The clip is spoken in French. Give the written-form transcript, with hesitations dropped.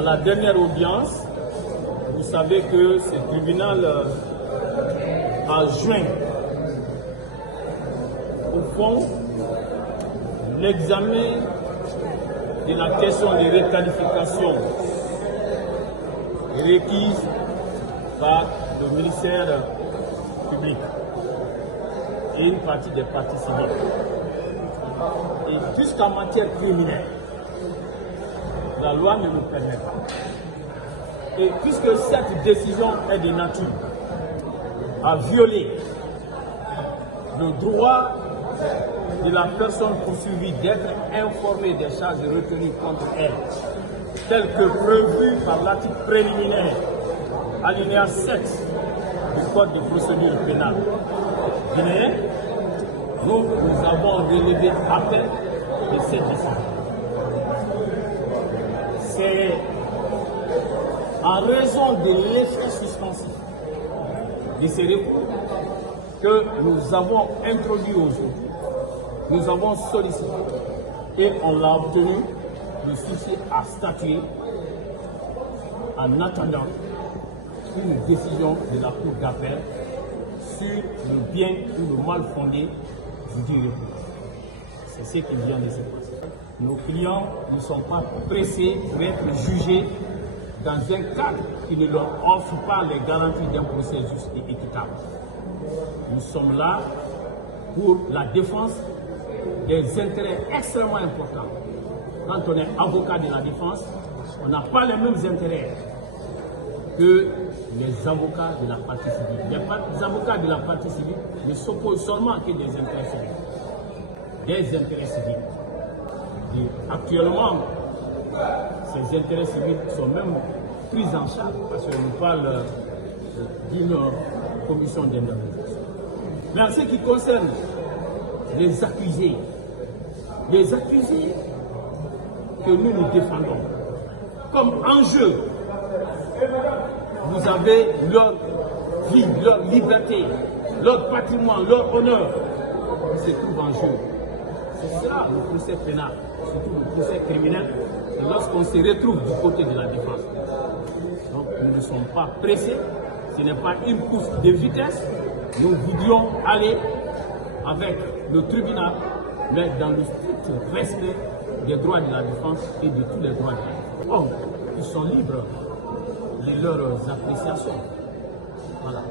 À la dernière audience, vous savez que ce tribunal a joint au fond l'examen de la question de requalification requise par le ministère public et une partie des parties civiles. Et jusqu'en matière criminelle, la loi ne le permet pas. Et puisque cette décision est de nature à violer le droit de la personne poursuivie d'être informée des charges retenues contre elle, telles que prévues par l'article préliminaire, alinéa 7 du Code de procédure pénale guinéen, nous avons relevé appel de cette décision. C'est en raison de l'effet suspensif de ces recours que nous avons introduit aujourd'hui. Nous avons sollicité et on l'a obtenu le souci à statuer en attendant une décision de la Cour d'appel sur le bien ou le mal fondé du recours. C'est ce qui vient de se passer. Nos clients ne sont pas pressés pour être jugés dans un cadre qui ne leur offre pas les garanties d'un procès juste et équitable. Nous sommes là pour la défense des intérêts extrêmement importants. Quand on est avocat de la défense, on n'a pas les mêmes intérêts que les avocats de la partie civile. Les avocats de la partie civile ne s'opposent seulement que des intérêts civils. Des intérêts civils. Et actuellement, ces intérêts civils sont même pris en charge parce qu'on parle d'une commission d'indemnisation. Mais en ce qui concerne les accusés que nous défendons, comme enjeu, vous avez leur vie, leur liberté, leur patrimoine, leur honneur qui se trouve en jeu. C'est ça le procès pénal, surtout le procès criminel, et lorsqu'on se retrouve du côté de la défense. Donc nous ne sommes pas pressés, ce n'est pas une course de vitesse, nous voudrions aller avec le tribunal, mais dans le strict respect des droits de la défense et de tous les droits de la défense. Or, ils sont libres de leurs appréciations. Voilà.